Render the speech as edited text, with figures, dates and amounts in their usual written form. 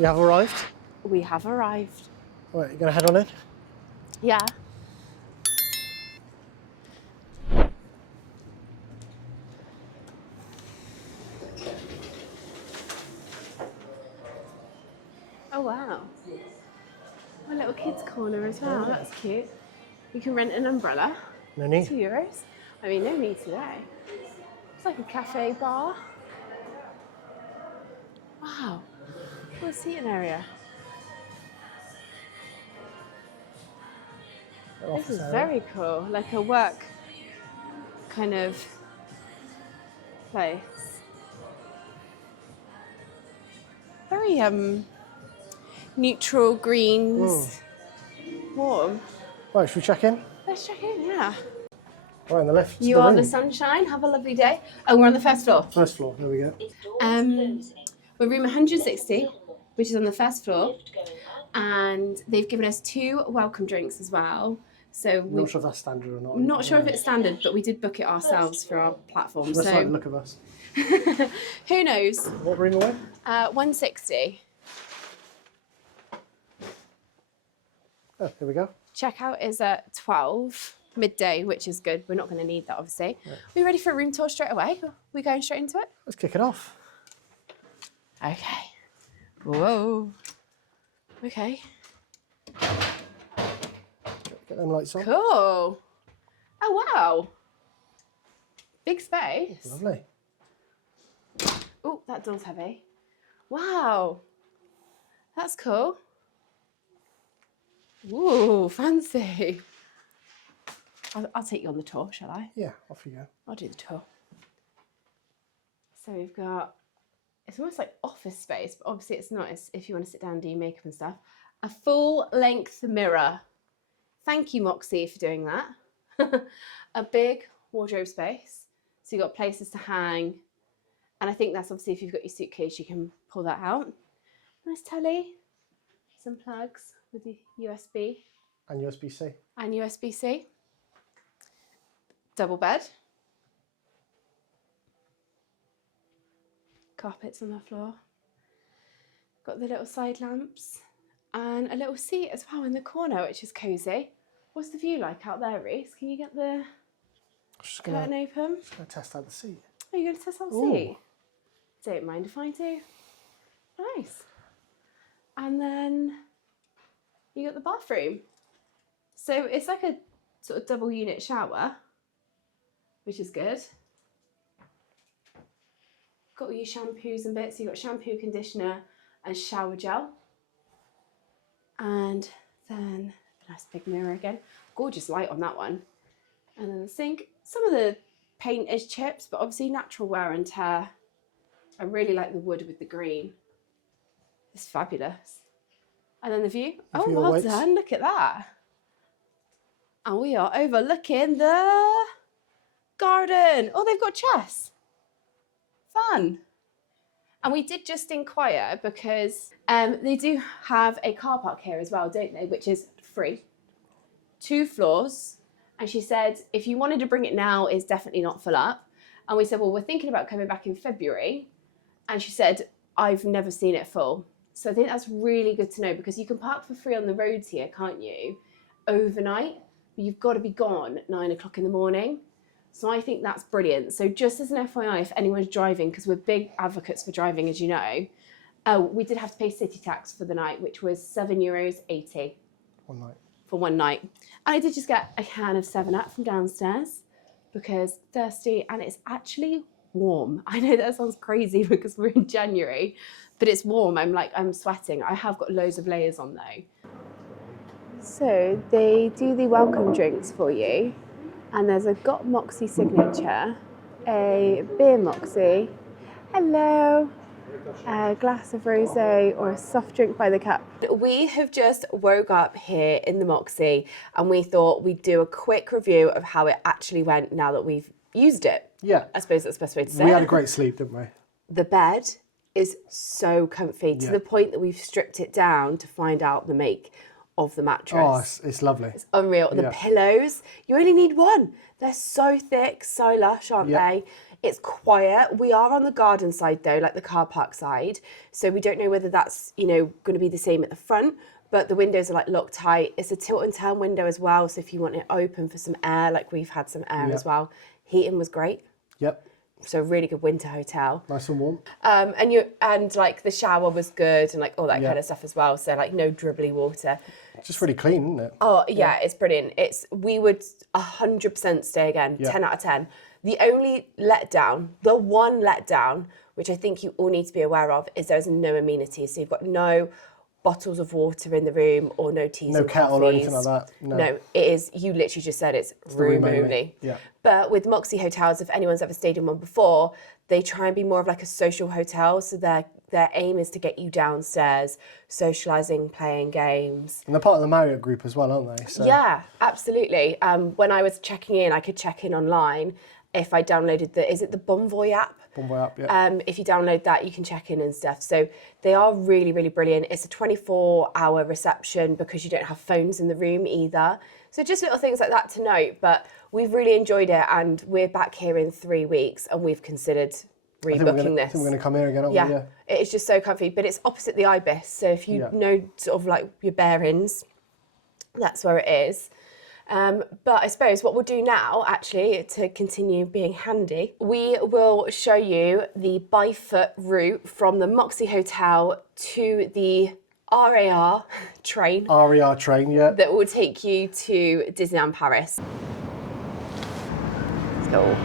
You have arrived? We have arrived. All right, you gonna head on in? Yeah. Oh wow. A little kids corner as well. That's cute. You can rent an umbrella. No need. €2. I mean, no need today. It's like a cafe bar. Wow. What a seating area. This is very cool. Like a work kind of place. Very neutral greens. Warm. Right, should we check in? Let's check in, yeah. Right, in the lift. You are the sunshine. Have a lovely day. Oh, we're on the first floor. First floor, there we go. We're room 160, which is on the first floor. And they've given us 2 welcome drinks as well. So I'm not sure if that's standard or not. I'm not sure if it's standard, but we did book it ourselves for our platform. Let's so like the look of us. Who knows? What room are we? 160. Oh, here we go. Checkout is at 12 midday, which is good. We're not going to need that, obviously. Yeah. Are we ready for a room tour straight away? Are we going straight into it? Let's kick it off. Okay. Whoa. Okay. Get them lights on. Cool. Oh, wow. Big space. Lovely. Oh, that door's heavy. Wow. That's cool. Ooh, fancy. I'll take you on the tour, shall I? Yeah, off you go. I'll do the tour. So we've got, it's almost like office space, but obviously it's not. It's if you want to sit down and do your makeup and stuff. A full-length mirror. Thank you, Moxy, for doing that. A big wardrobe space. So you've got places to hang. And I think that's obviously if you've got your suitcase, you can pull that out. Nice telly. Some plugs with the USB. And USB-C. And USB-C. Double bed. Carpets on the floor. Got the little side lamps. And a little seat as well in the corner, which is cosy. What's the view like out there, Reese? Can you get the curtain open? Just going to test out the seat. Oh, you're going to test out the seat? Don't mind if I do. Nice. And then you got the bathroom. So it's like a sort of double unit shower, which is good. Got all your shampoos and bits. So you've got shampoo, conditioner and shower gel. And then a nice big mirror again. Gorgeous light on that one. And then the sink. Some of the paint is chips, but obviously natural wear and tear. I really like the wood with the green. It's fabulous. And then the view. Oh, well done. Look at that. And we are overlooking the garden. Oh, they've got chess. Fun. And we did just inquire because they do have a car park here as well, don't they? Which is free. 2 floors. And she said, if you wanted to bring it now, it's definitely not full up. And we said, well, we're thinking about coming back in February. And she said, I've never seen it full. So I think that's really good to know because you can park for free on the roads here, can't you? Overnight. But you've got to be gone at 9 o'clock in the morning. So I think that's brilliant. So just as an FYI, if anyone's driving, because we're big advocates for driving, as you know, we did have to pay city tax for the night, which was €7.80. 1 night. For 1 night. And I did just get a can of 7-Up from downstairs because thirsty and it's actually warm. I know that sounds crazy because we're in January, but it's warm. I'm sweating. I have got loads of layers on though. So they do the welcome drinks for you. And there's a Got Moxy signature, a beer Moxy, hello, a glass of rosé or a soft drink by the cup. We have just woke up here in the Moxy and we thought we'd do a quick review of how it actually went now that we've used it. Yeah. I suppose that's the best way to say it. We had a great sleep, didn't we? The bed is so comfy to the point that we've stripped it down to find out the make. of the mattress. Oh, it's lovely. It's unreal. The pillows, you only need one. They're so thick, so lush, aren't they? It's quiet. We are on the garden side though, like the car park side. So we don't know whether that's, you know, going to be the same at the front, but the windows are like Loctite. It's a tilt and turn window as well. So if you want it open for some air, like we've had some air as well. Heating was great. Yep. So really good winter hotel. Nice and warm. And like the shower was good and like all that kind of stuff as well. So like no dribbly water. Just really clean, isn't it? Oh yeah, it's brilliant. We would 100% stay again. 10 out of 10. The only letdown, the one letdown, which I think you all need to be aware of, is there's no amenities. So you've got no bottles of water in the room or no teas No and kettle coffees. or anything like that. No, it is, you literally just said it's room only. Yeah. But with Moxy hotels, if anyone's ever stayed in one before, they try and be more of like a social hotel. So their aim is to get you downstairs, socialising, playing games. And they're part of the Marriott group as well, aren't they? So. Yeah, absolutely. When I was checking in, I could check in online if I downloaded is it the Bonjour app? Bonjour app, yeah. If you download that, you can check in and stuff. So they are really, really brilliant. It's a 24-hour reception because you don't have phones in the room either. So just little things like that to note, but we've really enjoyed it and we're back here in 3 weeks and we've considered rebooking this. I think we're going to come here again, aren't we? Yeah. It is just so comfy, but it's opposite the Ibis. So if you know sort of like your bearings, that's where it is. But I suppose what we'll do now, actually, to continue being handy, we will show you the by foot route from the Moxy Hotel to the RER train. RER train, yeah. That will take you to Disneyland Paris. Let's go.